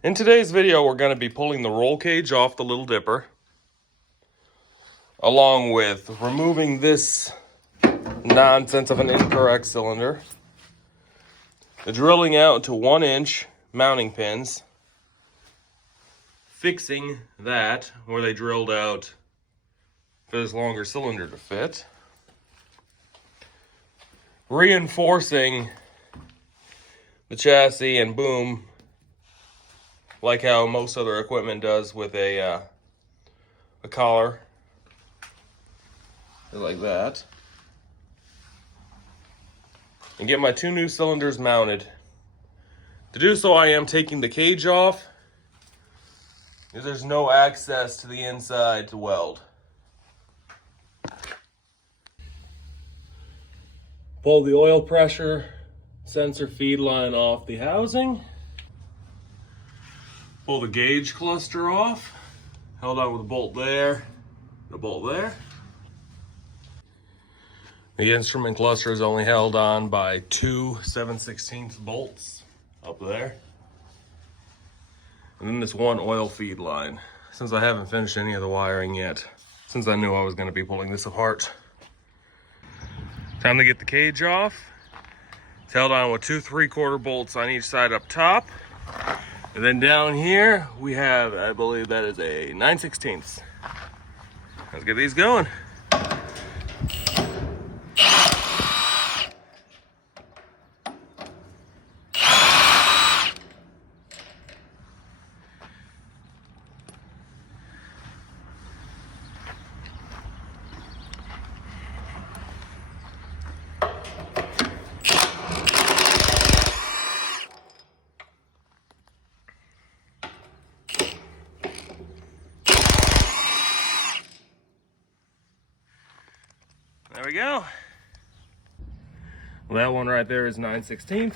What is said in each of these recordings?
In today's video, we're going to be pulling the roll cage off the Little Dipper, along with removing this nonsense of an incorrect cylinder, the drilling out to 1-inch mounting pins, fixing that where they drilled out for this longer cylinder to fit, reinforcing the chassis and boom like how most other equipment does with a collar, like that, and get my 2 new cylinders mounted. To do so, I am taking the cage off because there's no access to the inside to weld. Pull the oil pressure sensor feed line off the housing. Pull the gauge cluster off, held on with a bolt there, the bolt there. The instrument cluster is only held on by 2 7/16 bolts up there. And then this one oil feed line. Since I haven't finished any of the wiring yet, since I knew I was going to be pulling this apart. Time to get the cage off. It's held on with 2 3/4 bolts on each side up top. And then down here, we have, I believe that is a 9/16. Let's get these going. There we go. Well, that one right there is 9/16.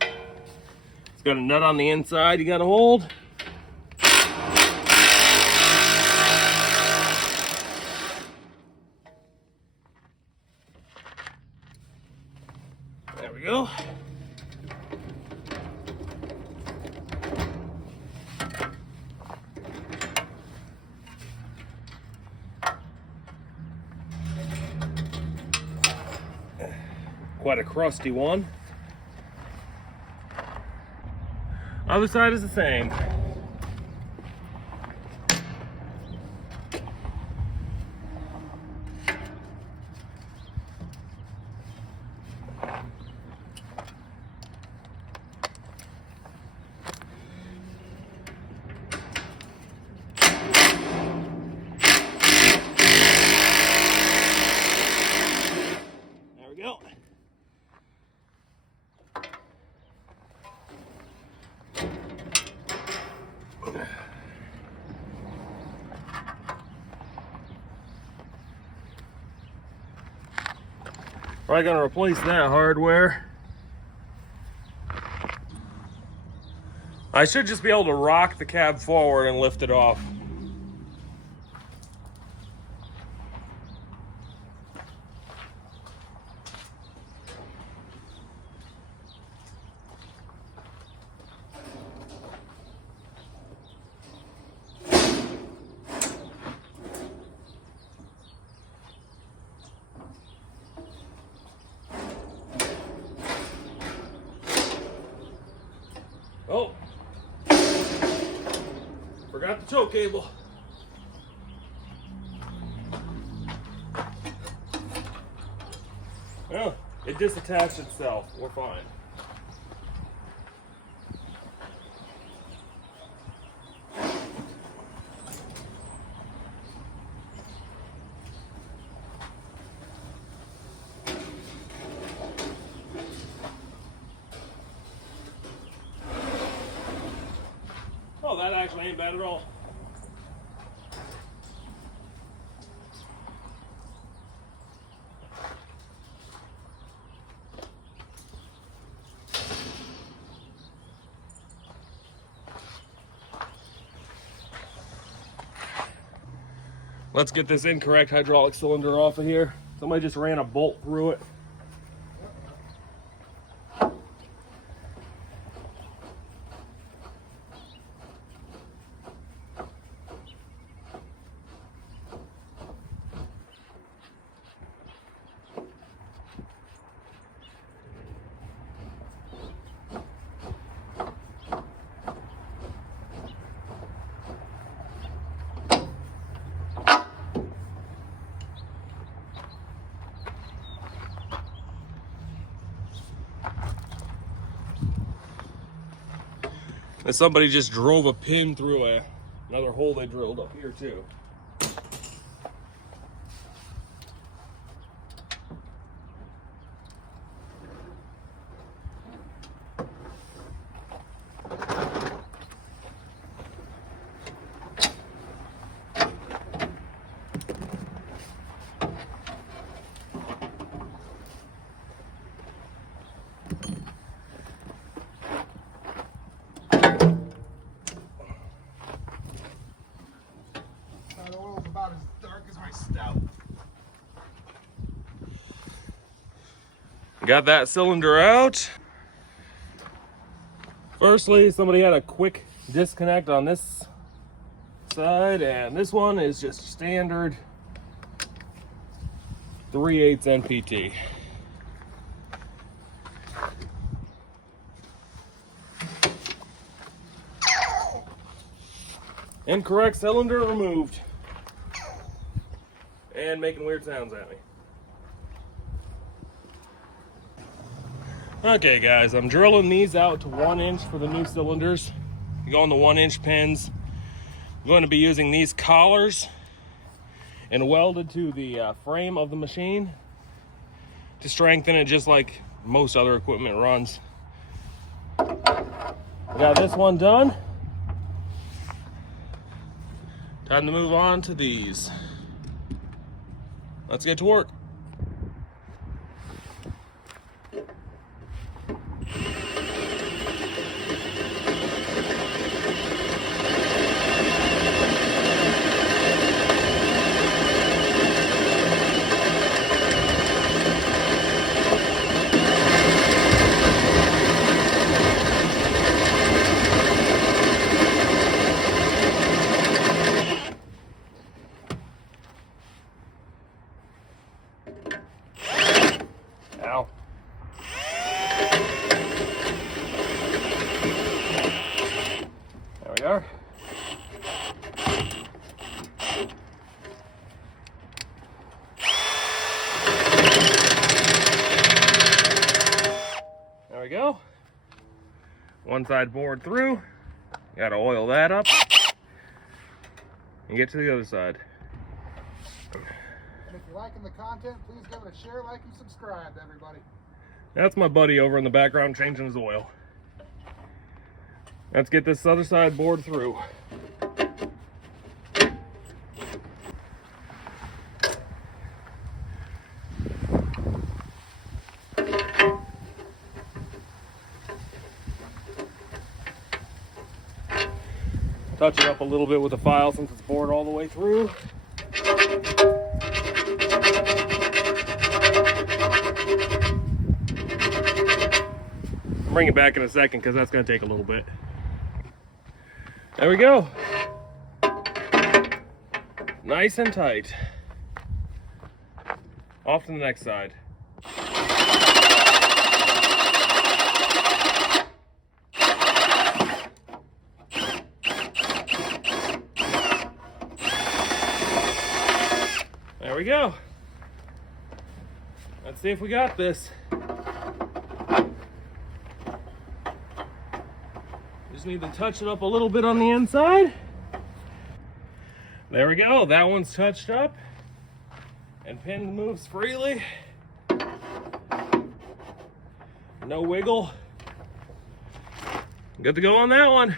It's got a nut on the inside you gotta hold. There we go. Quite a crusty one. Other side is the same. There we go. Probably gonna replace that hardware. I should just be able to rock the cab forward and lift it off. Oh, forgot the tow cable. Oh, it disattached itself. We're fine. Oh, that actually ain't bad at all. Let's get this incorrect hydraulic cylinder off of here. Somebody just ran a bolt through it. And somebody just drove a pin through another hole they drilled up here too. That oil's about as dark as my stout. Got that cylinder out. Firstly, somebody had a quick disconnect on this side, and this one is just standard 3/8 NPT. Incorrect cylinder removed. And making weird sounds at me. Okay guys, I'm drilling these out to 1 inch for the new cylinders. You go on the 1-inch pins. I'm going to be using these collars and welded to the frame of the machine to strengthen it just like most other equipment runs. I got this one done. Time to move on to these. Let's get to work. Ow. There we are. There we go. One side bored through. Gotta oil that up and get to the other side. And if you're liking the content, please give it a share, like, and subscribe to everybody. That's my buddy over in the background changing his oil. Let's get this other side bored through. Touch it up a little bit with the file since it's bored all the way through. I'll bring it back in a second because that's going to take a little bit. There we go. Nice and tight. Off to the next side. There we go. Let's see if we got this. Just need to touch it up a little bit on the inside. There we go. That one's touched up and pin moves freely. No wiggle. Good to go on that one.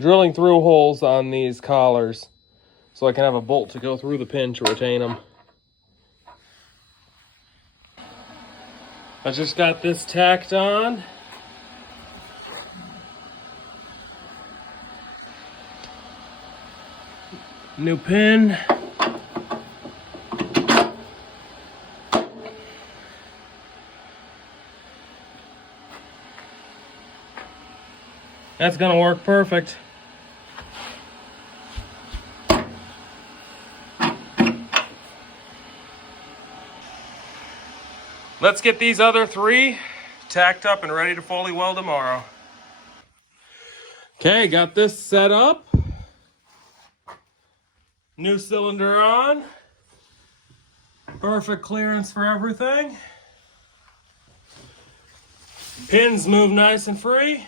drilling through holes on these collars so I can have a bolt to go through the pin to retain them. I just got this tacked on. New pin. That's gonna work perfect. Let's get these other 3 tacked up and ready to fully weld tomorrow. Okay, got this set up. New cylinder on. Perfect clearance for everything. Pins move nice and free.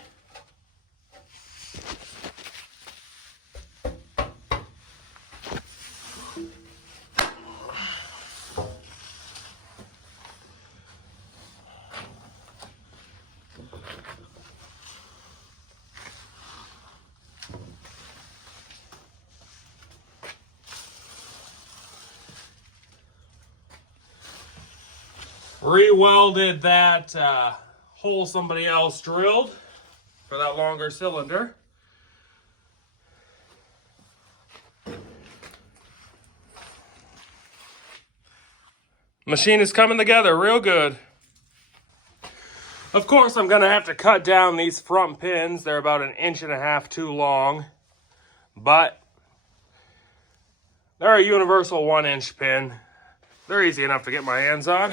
Re-welded that hole somebody else drilled for that longer cylinder. Machine is coming together real good. Of course, I'm gonna have to cut down these front pins. They're about 1.5 inches too long, but they're a universal 1-inch pin. They're easy enough to get my hands on.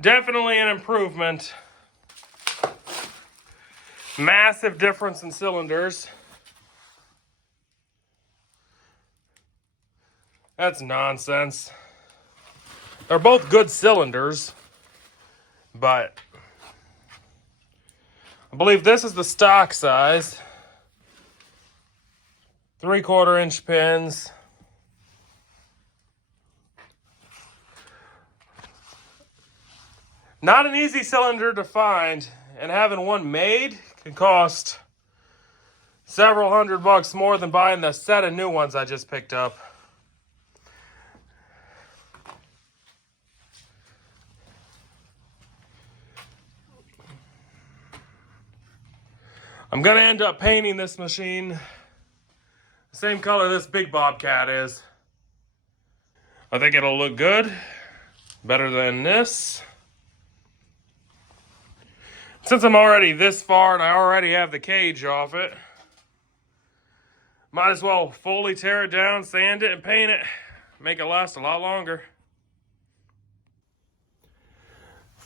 Definitely an improvement. Massive difference in cylinders. That's nonsense. They're both good cylinders, but I believe this is the stock size. 3/4 inch pins. Not an easy cylinder to find, and having one made can cost several $100 more than buying the set of new ones I just picked up. I'm gonna end up painting this machine the same color this big Bobcat is. I think it'll look good, better than this. Since I'm already this far and I already have the cage off it, might as well fully tear it down, sand it, and paint it. Make it last a lot longer.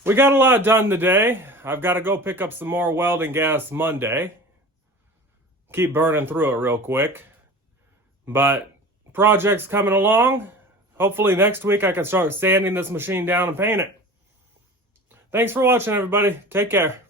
We got a lot done today. I've got to go pick up some more welding gas Monday. Keep burning through it real quick. But project's coming along. Hopefully next week I can start sanding this machine down and paint it. Thanks for watching, everybody. Take care.